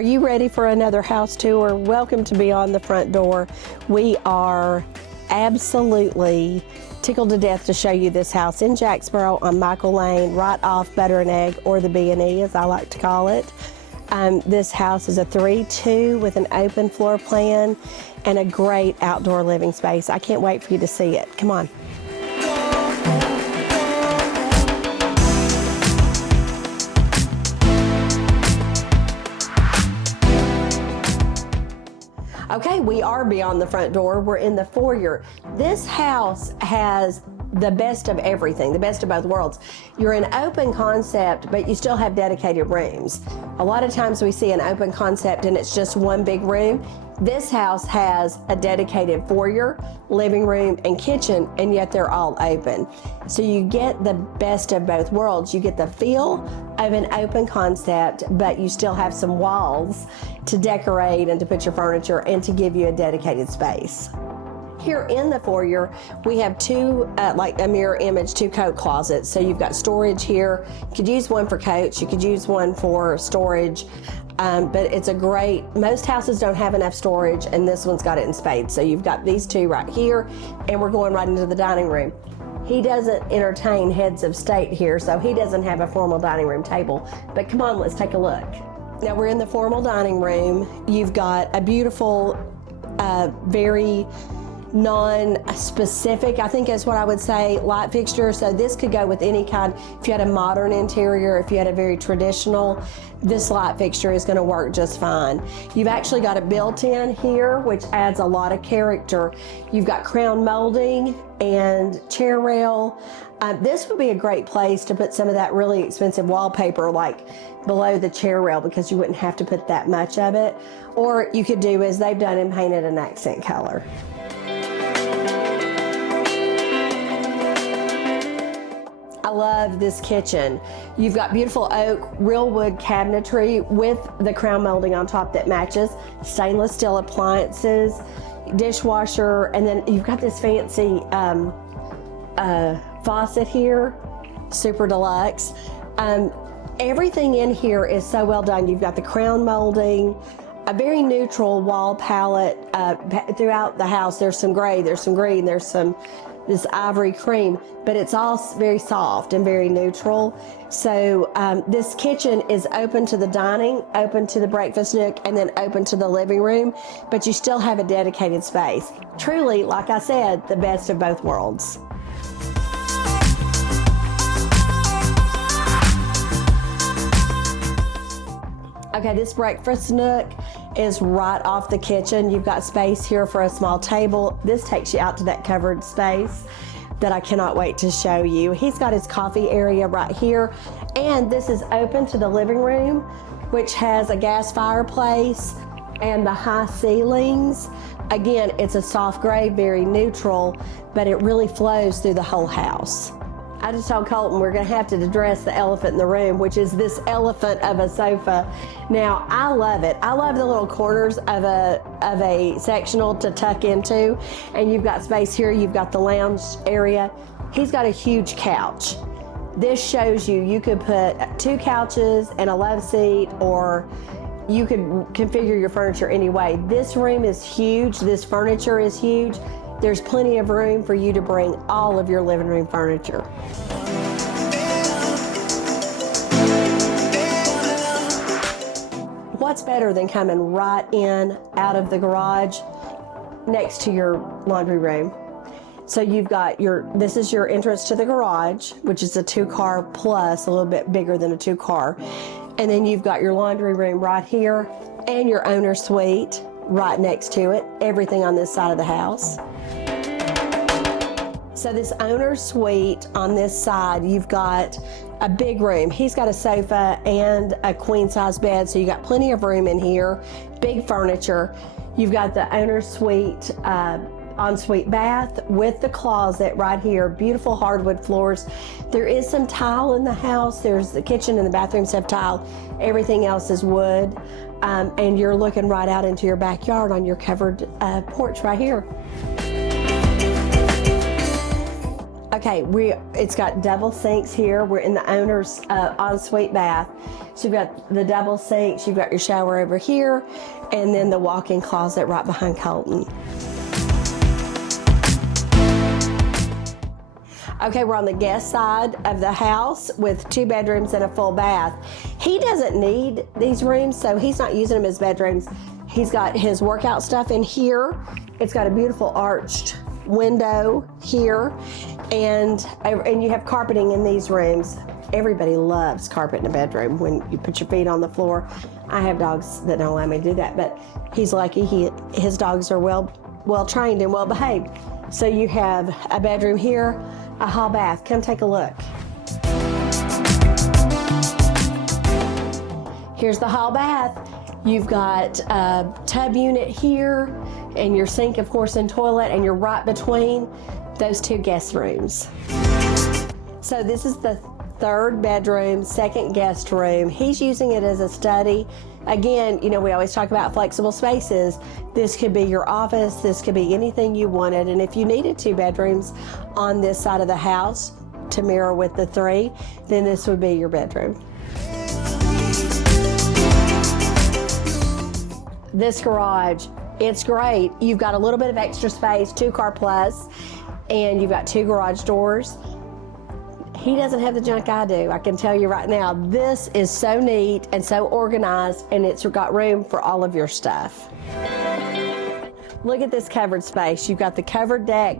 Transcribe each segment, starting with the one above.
Are you ready for another house tour? Welcome to Beyond the Front Door. We are absolutely tickled to death to show you this house in Jacksboro on Michael Lane, right off Butter and Egg, or the B&E as I like to call it. This house is a 3-2 with an open floor plan and a great outdoor living space. I can't wait for you to see it. Come on. Okay, we are beyond the front door. We're in the foyer. This house has the best of everything, the best of both worlds. You're an open concept, but you still have dedicated rooms. A lot of times we see an open concept and it's just one big room. This house has a dedicated foyer, living room, and kitchen, and yet they're all open. So you get the best of both worlds. You get the feel of an open concept, but you still have some walls to decorate and to put your furniture and to give you a dedicated space. Here in the foyer, we have two, like a mirror image, two coat closets. So you've got storage here. You could use one for coats, you could use one for storage, but it's a great, most houses don't have enough storage, and this one's got it in spades. So you've got these two right here, and we're going right into the dining room. He doesn't entertain heads of state here, so he doesn't have a formal dining room table. But come on, let's take a look. Now we're in the formal dining room. You've got a beautiful, very non-specific, I think is what I would say, light fixture. So this could go with any kind. If you had a modern interior, if you had a very traditional, this light fixture is going to work just fine. You've actually got a built-in here, which adds a lot of character. You've got crown molding and chair rail. This would be a great place to put some of that really expensive wallpaper like below the chair rail, because you wouldn't have to put that much of it. Or you could do as they've done and paint it an accent color. I love this kitchen. You've got beautiful oak, real wood cabinetry with the crown molding on top that matches, stainless steel appliances, dishwasher, and then you've got this fancy faucet here, super deluxe. Everything in here is so well done. You've got the crown molding, a very neutral wall palette throughout the house. There's some gray, there's some green, there's some this ivory cream, but it's all very soft and very neutral. So this kitchen is open to the dining, open to the breakfast nook, and then open to the living room, but you still have a dedicated space. Truly, like I said, the best of both worlds. Okay, this breakfast nook is right off the kitchen. You've got space here for a small table. This takes you out to that covered space that I cannot wait to show you. He's got his coffee area right here, and this is open to the living room, which has a gas fireplace and the high ceilings. Again, it's a soft gray, very neutral, but it really flows through the whole house. I just told Colton we're going to have to address the elephant in the room, which is this elephant of a sofa. Now, I love it. I love the little corners of a sectional to tuck into, and you've got space here. You've got the lounge area. He's got a huge couch. This shows you could put 2 couches and a love seat, or you could configure your furniture any way. This room is huge. This furniture is huge. There's plenty of room for you to bring all of your living room furniture. What's better than coming right in out of the garage next to your laundry room? So you've got this is your entrance to the garage, which is a 2-car plus, a little bit bigger than a 2-car. And then you've got your laundry room right here and your owner's suite right next to it. Everything on this side of the house. So this owner's suite on this side, you've got a big room. He's got a sofa and a queen size bed, so you got plenty of room in here, big furniture. You've got the owner's suite, ensuite bath with the closet right here, beautiful hardwood floors. There is some tile in the house. There's the kitchen and the bathrooms have tile. Everything else is wood. And you're looking right out into your backyard on your covered porch right here. Okay, it's got double sinks here. We're in the owner's ensuite bath. So you've got the double sinks, you've got your shower over here, and then the walk-in closet right behind Colton. Okay, we're on the guest side of the house with 2 bedrooms and a full bath. He doesn't need these rooms, so he's not using them as bedrooms. He's got his workout stuff in here. It's got a beautiful arched window here, and you have carpeting in these rooms. Everybody loves carpet in a bedroom when you put your feet on the floor. I have dogs that don't allow me to do that, but he's lucky. His dogs are well trained and well behaved. So you have a bedroom here, a hall bath. Come take a look. Here's the hall bath. You've got a tub unit here, and your sink, of course, and toilet, and you're right between those 2 guest rooms. So this is the 3rd bedroom, 2nd guest room. He's using it as a study. Again, you know, we always talk about flexible spaces. This could be your office, this could be anything you wanted, and if you needed 2 bedrooms on this side of the house to mirror with the 3, then this would be your bedroom. This garage, it's great. You've got a little bit of extra space, 2-car plus, and you've got 2 garage doors. He doesn't have the junk I do, I can tell you right now. This is so neat and so organized, and it's got room for all of your stuff. Look at this covered space. You've got the covered deck.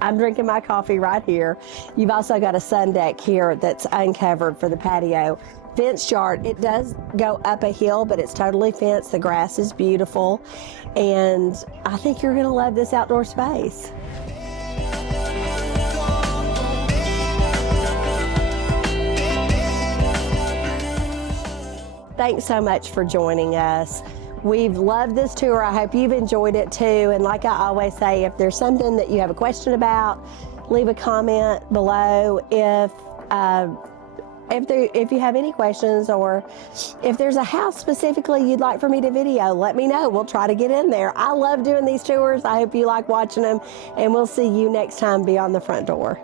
I'm drinking my coffee right here. You've also got a sun deck here that's uncovered for the patio. Fenced yard. It does go up a hill, but it's totally fenced. The grass is beautiful, and I think you're going to love this outdoor space. Thanks so much for joining us. We've loved this tour. I hope you've enjoyed it too. And like I always say, if there's something that you have a question about, leave a comment below. If you have any questions, or if there's a house specifically you'd like for me to video, let me know. We'll try to get in there. I love doing these tours. I hope you like watching them, and we'll see you next time beyond the front door.